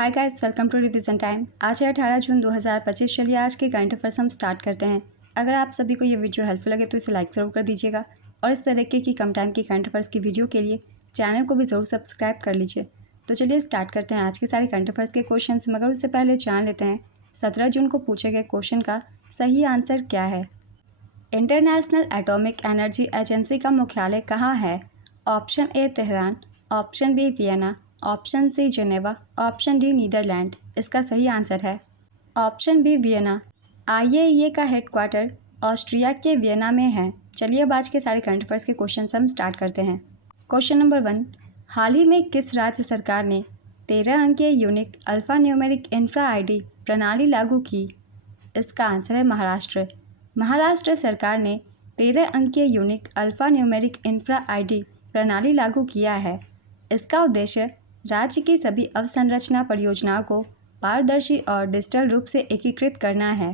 Hi guys, welcome to revision time. आज है 18 जून 2025। चलिए आज के करंट अफेयर्स हम स्टार्ट करते हैं। अगर आप सभी को ये वीडियो हेल्पफुल लगे तो इसे लाइक ज़रूर कर दीजिएगा और इस तरीके की कम टाइम की करंट अफेयर्स की वीडियो के लिए चैनल को भी ज़रूर सब्सक्राइब कर लीजिए। तो चलिए स्टार्ट करते हैं आज के सारे करंट अफेयर्स के क्वेश्चन, मगर उससे पहले जान लेते हैं 17 जून को पूछे गए क्वेश्चन का सही आंसर क्या है। इंटरनेशनल एटॉमिक एनर्जी एजेंसी का मुख्यालय कहाँ है? Option A Tehran, option B Vienna, option C Geneva, option D Netherland. इसका सही आंसर है ऑप्शन बी वियना। आईएईए का हेडक्वार्टर ऑस्ट्रिया के वियना में है। चलिए अब आज के सारे करंट अफेयर्स के क्वेश्चन हम स्टार्ट करते हैं। क्वेश्चन नंबर 1, हाल ही में किस राज्य सरकार ने 13 अंकीय unique alpha numeric infra ID प्रणाली लागू की? इसका आंसर है महाराष्ट्र। महाराष्ट्र सरकार ने 13 अंकीय unique alpha numeric infra ID प्रणाली लागू किया है। इसका उद्देश्य राज्य की सभी अवसंरचना परियोजनाओं को पारदर्शी और डिजिटल रूप से एकीकृत करना है।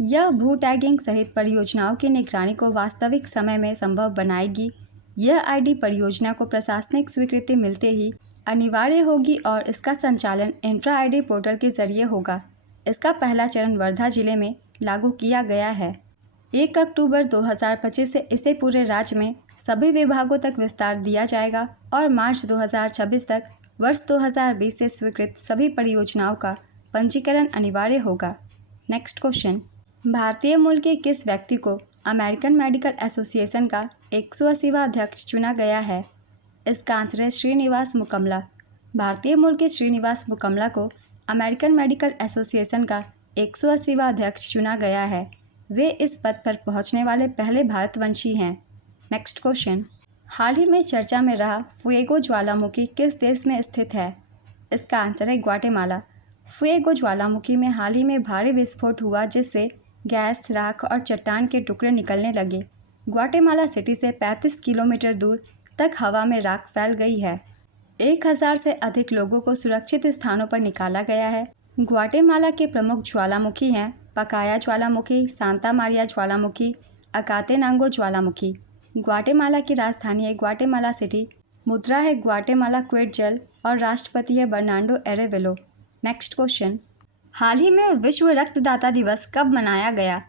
यह भू टैगिंग सहित परियोजनाओं की निगरानी को वास्तविक समय में संभव बनाएगी। यह आईडी परियोजना को प्रशासनिक स्वीकृति मिलते ही अनिवार्य होगी और इसका संचालन इंफ्रा आईडी पोर्टल के जरिए होगा। इसका पहला चरण वर्धा जिले में लागू किया गया है। 1 अक्टूबर 2025 से इसे पूरे राज्य में सभी विभागों तक विस्तार दिया जाएगा और मार्च 2026 तक वर्ष 2020 से स्वीकृत सभी परियोजनाओं का पंजीकरण अनिवार्य होगा। नेक्स्ट क्वेश्चन, भारतीय मूल के किस व्यक्ति को अमेरिकन मेडिकल एसोसिएशन का 180वां अध्यक्ष चुना गया है? इसका आंसर है श्रीनिवास मुकम्ला। भारतीय मूल के श्रीनिवास मुकम्ला को अमेरिकन मेडिकल एसोसिएशन का 180वां अध्यक्ष चुना गया है। वे इस पद पर पहुंचने वाले पहले भारतवंशी हैं। नेक्स्ट क्वेश्चन, हाल ही में चर्चा में रहा फुएगो ज्वालामुखी किस देश में स्थित है? इसका आंसर है ग्वाटेमाला। फुएगो ज्वालामुखी में हाल ही में भारी विस्फोट हुआ जिससे गैस, राख और चट्टान के टुकड़े निकलने लगे। ग्वाटेमाला सिटी से 35 किलोमीटर दूर तक हवा में राख फैल गई है। 1000 से अधिक लोगों को सुरक्षित स्थानों पर निकाला गया है। ग्वाटेमाला के प्रमुख ज्वालामुखी हैं पकाया ज्वालामुखी, सांता मारिया ज्वालामुखी, अकातेनांगो ज्वालामुखी। ग्वाटेमाला की राजधानी है ग्वाटेमाला सिटी, मुद्रा है ग्वाटेमाला क्विटजल और राष्ट्रपति है बर्नार्डो एरेवेलो। नेक्स्ट क्वेश्चन, हाल ही में विश्व रक्तदाता दिवस कब मनाया गया?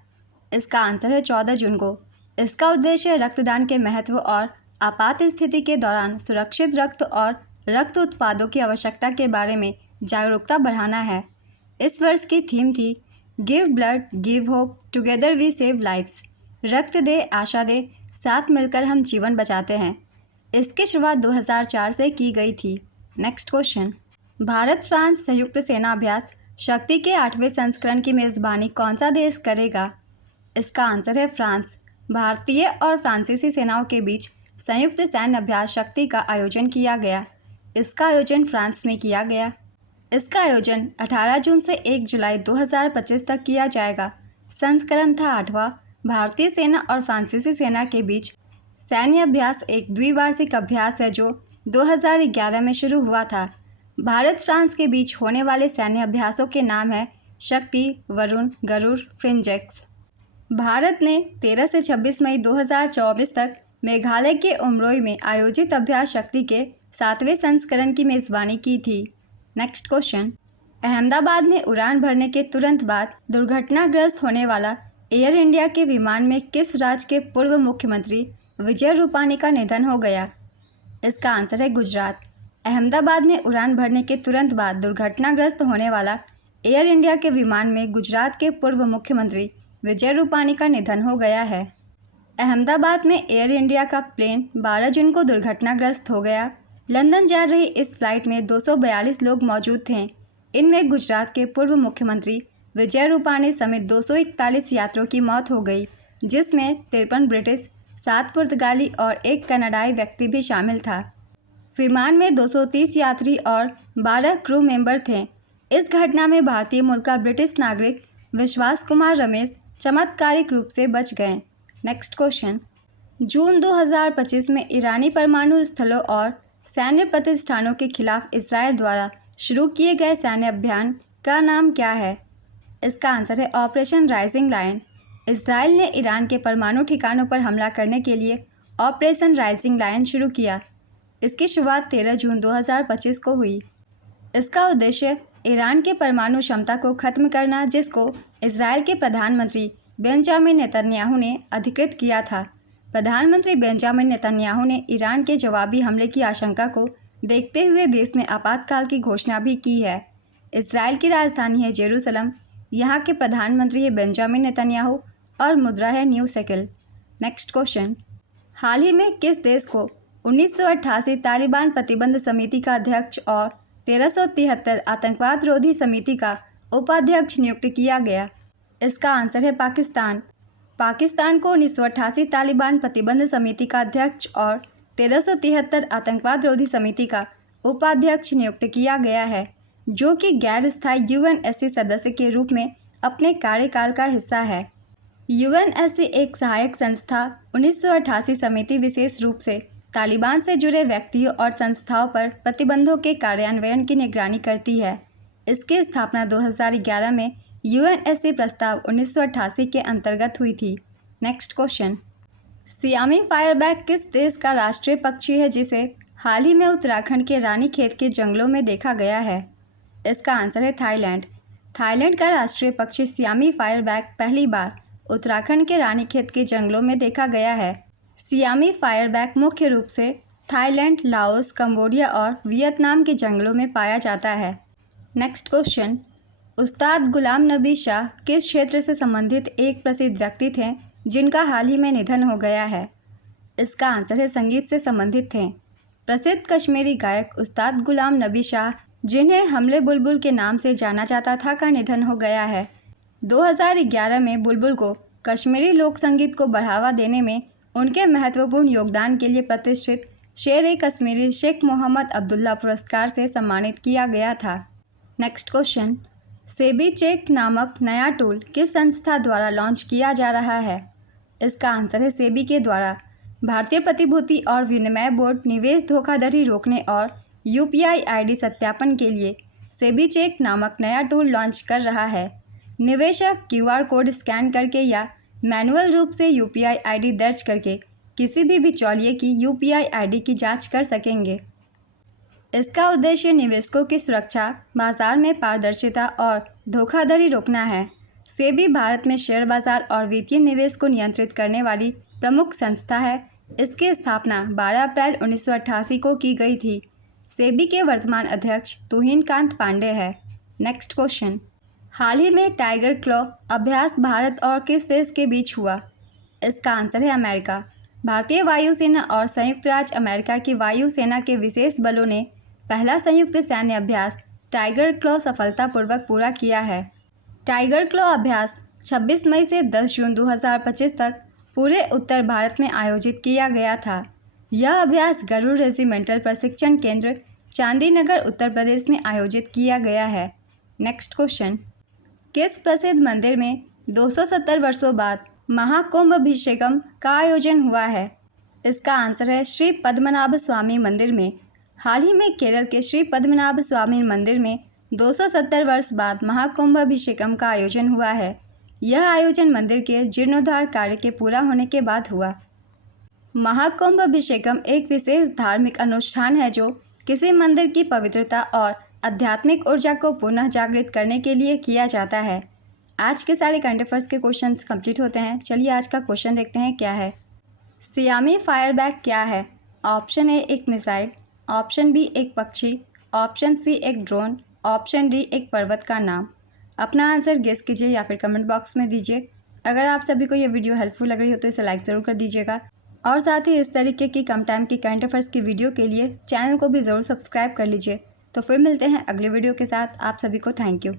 इसका आंसर है 14 जून को। इसका उद्देश्य रक्तदान के महत्व और आपात स्थिति के दौरान सुरक्षित रक्त और रक्त उत्पादों की आवश्यकता के बारे में जागरूकता बढ़ाना है। इस वर्ष की थीम थी give blood, give hope, together we save lives. रक्त दे, आशा दे, साथ मिलकर हम जीवन बचाते हैं। इसकी शुरुआत 2004 से की गई थी। नेक्स्ट क्वेश्चन, भारत फ्रांस संयुक्त सेना अभ्यास शक्ति के 8वें संस्करण की मेज़बानी कौन सा देश करेगा? इसका आंसर है फ्रांस। भारतीय और फ्रांसीसी सेनाओं के बीच संयुक्त सैन्य अभ्यास शक्ति का आयोजन किया गया। इसका आयोजन फ्रांस में किया गया। इसका आयोजन 18 जून से 1 जुलाई 2025 तक किया जाएगा। संस्करण था 8वां। भारतीय सेना और फ्रांसीसी सेना के बीच सैन्य अभ्यास एक द्विवार्षिक अभ्यास है जो 2011 में शुरू हुआ था। भारत फ्रांस के बीच होने वाले सैन्य अभ्यासों के नाम है शक्ति, वरुण, गरुड़, फ्रिंजेक्स। भारत ने 13 से 26 मई 2024 तक मेघालय के उमरोई में आयोजित अभ्यास शक्ति के 7वें संस्करण की मेज़बानी की थी। नेक्स्ट क्वेश्चन, अहमदाबाद में उड़ान भरने के तुरंत बाद दुर्घटनाग्रस्त होने वाला एयर इंडिया के विमान में किस राज्य के पूर्व मुख्यमंत्री विजय रूपाणी का निधन हो गया? इसका आंसर है गुजरात। अहमदाबाद में उड़ान भरने के तुरंत बाद दुर्घटनाग्रस्त होने वाला एयर इंडिया के विमान में गुजरात के पूर्व मुख्यमंत्री विजय रूपाणी का निधन हो गया है। अहमदाबाद में एयर इंडिया का प्लेन 12 जून को दुर्घटनाग्रस्त हो गया। लंदन जा रही इस फ्लाइट में 242 लोग मौजूद थे। इनमें गुजरात के पूर्व मुख्यमंत्री विजय रूपाणी समेत 241 यात्रियों की मौत हो गई, जिसमें 53 ब्रिटिश, 7 पुर्तगाली और 1 कनाडाई व्यक्ति भी शामिल था। विमान में 230 यात्री और 12 क्रू मेंबर थे। इस घटना में भारतीय मूल का ब्रिटिश नागरिक विश्वास कुमार रमेश चमत्कारिक रूप से बच गए। नेक्स्ट क्वेश्चन, जून 2025 में ईरानी परमाणु स्थलों और सैन्य प्रतिष्ठानों के खिलाफ इसराइल द्वारा शुरू किए गए सैन्य अभियान का नाम क्या है? इसका आंसर है ऑपरेशन राइजिंग लायन। इसराइल ने ईरान के परमाणु ठिकानों पर हमला करने के लिए ऑपरेशन राइजिंग लायन शुरू किया। इसकी शुरुआत 13 जून 2025 को हुई। इसका उद्देश्य ईरान के परमाणु क्षमता को खत्म करना, जिसको इजराइल के प्रधानमंत्री बेंजामिन नेतन्याहू ने अधिकृत किया था। प्रधानमंत्री बेंजामिन नेतन्याहू ने ईरान के जवाबी हमले की आशंका को देखते हुए देश में आपातकाल की घोषणा भी की है। इजराइल की राजधानी है जेरूसलम, यहाँ के प्रधानमंत्री है बेंजामिन नेतन्याहू और मुद्रा है न्यू शेकेल। नेक्स्ट क्वेश्चन, हाल ही में किस देश को 1988 तालिबान प्रतिबंध समिति का अध्यक्ष और 1373 आतंकवाद रोधी समिति का उपाध्यक्ष नियुक्त किया गया? इसका आंसर है पाकिस्तान। पाकिस्तान को 1988 तालिबान प्रतिबंध समिति का अध्यक्ष और 1373 आतंकवाद रोधी समिति का उपाध्यक्ष नियुक्त किया गया है, जो कि गैर स्थायी यूएनएससी सदस्य के रूप में अपने कार्यकाल का हिस्सा है। यूएनएससी एक सहायक संस्था 1988 समिति विशेष रूप से तालिबान से जुड़े व्यक्तियों और संस्थाओं पर प्रतिबंधों के कार्यान्वयन की निगरानी करती है। इसकी स्थापना 2011 में यूएनएससी प्रस्ताव 1988 के अंतर्गत हुई थी। नेक्स्ट क्वेश्चन, सियामी फायरबैक किस देश का राष्ट्रीय पक्षी है जिसे हाल ही में उत्तराखंड के रानीखेत के जंगलों में देखा गया है? इसका आंसर है थाईलैंड। थाईलैंड का राष्ट्रीय पक्षी सियामी फायरबैक पहली बार उत्तराखंड के रानीखेत के जंगलों में देखा गया है। सियामी फायरबैक मुख्य रूप से थाईलैंड, लाओस, कंबोडिया और वियतनाम के जंगलों में पाया जाता है। नेक्स्ट क्वेश्चन, उस्ताद गुलाम नबी शाह किस क्षेत्र से संबंधित एक प्रसिद्ध व्यक्ति थे जिनका हाल ही में निधन हो गया है? इसका आंसर है संगीत से संबंधित थे। प्रसिद्ध कश्मीरी गायक उस्ताद गुलाम नबी शाह, जिन्हें हमले बुलबुल के नाम से जाना जाता था, का निधन हो गया है। 2011 में बुलबुल को कश्मीरी लोक संगीत को बढ़ावा देने में उनके महत्वपूर्ण योगदान के लिए प्रतिष्ठित शेर कश्मीरी शेख मोहम्मद अब्दुल्ला पुरस्कार से सम्मानित किया गया था। नेक्स्ट क्वेश्चन, सेबी चेक नामक नया टूल किस संस्था द्वारा लॉन्च किया जा रहा है? इसका आंसर है सेबी के द्वारा। भारतीय प्रतिभूति और विनिमय बोर्ड निवेश धोखाधड़ी रोकने और यूपीआई आईडी सत्यापन के लिए सेबी चेक नामक नया टूल लॉन्च कर रहा है। निवेशक क्यूआर कोड स्कैन करके या मैनुअल रूप से यूपीआई आईडी दर्ज करके किसी भी बिचौलिए की यूपीआई आईडी की जांच कर सकेंगे। इसका उद्देश्य निवेशकों की सुरक्षा, बाजार में पारदर्शिता और धोखाधड़ी रोकना है। सेबी भारत में शेयर बाजार और वित्तीय निवेश को नियंत्रित करने वाली प्रमुख संस्था है। इसकी स्थापना 12 अप्रैल 1988 को की गई थी। सेबी के वर्तमान अध्यक्ष तुहिन कांत पांडे है। नेक्स्ट क्वेश्चन, हाल ही में टाइगर क्लॉ अभ्यास भारत और किस देश के बीच हुआ? इसका आंसर है अमेरिका। भारतीय वायुसेना और संयुक्त राज्य अमेरिका की वायुसेना के विशेष बलों ने पहला संयुक्त सैन्य अभ्यास टाइगर क्लॉ सफलतापूर्वक पूरा किया है। टाइगर क्लॉ अभ्यास 26 मई से 10 जून 2025 तक पूरे उत्तर भारत में आयोजित किया गया था। यह अभ्यास गरुड़ रेजिमेंटल प्रशिक्षण केंद्र चांदीनगर, उत्तर प्रदेश में आयोजित किया गया है। नेक्स्ट क्वेश्चन, किस प्रसिद्ध मंदिर में 270 वर्षों बाद महाकुंभभिषेकम का आयोजन हुआ है? इसका आंसर है श्री पद्मनाभ स्वामी मंदिर में। हाल ही में केरल के श्री पद्मनाभ स्वामी मंदिर में 270 वर्ष बाद महाकुंभभिषेकम का आयोजन हुआ है। यह आयोजन मंदिर के जीर्णोद्धार कार्य के पूरा होने के बाद हुआ। महाकुंभभिषेकम एक विशेष धार्मिक अनुष्ठान है जो किसी मंदिर की पवित्रता और आध्यात्मिक ऊर्जा को पुनः जागृत करने के लिए किया जाता है। आज के सारे करंट अफेयर्स के क्वेश्चंस कंप्लीट होते हैं। चलिए आज का क्वेश्चन देखते हैं क्या है। सियामी फायरबैक क्या है? ऑप्शन ए एक मिसाइल, ऑप्शन बी एक पक्षी, ऑप्शन सी एक ड्रोन, ऑप्शन डी एक पर्वत का नाम। अपना आंसर गेस कीजिए या फिर कमेंट बॉक्स में दीजिए। अगर आप सभी को यह वीडियो हेल्पफुल लग रही हो तो इसे लाइक ज़रूर कर दीजिएगा और साथ ही इस तरीके की कम टाइम की करंट अफेयर्स की वीडियो के लिए चैनल को भी ज़रूर सब्सक्राइब कर लीजिए। तो फिर मिलते हैं अगले वीडियो के साथ। आप सभी को थैंक यू।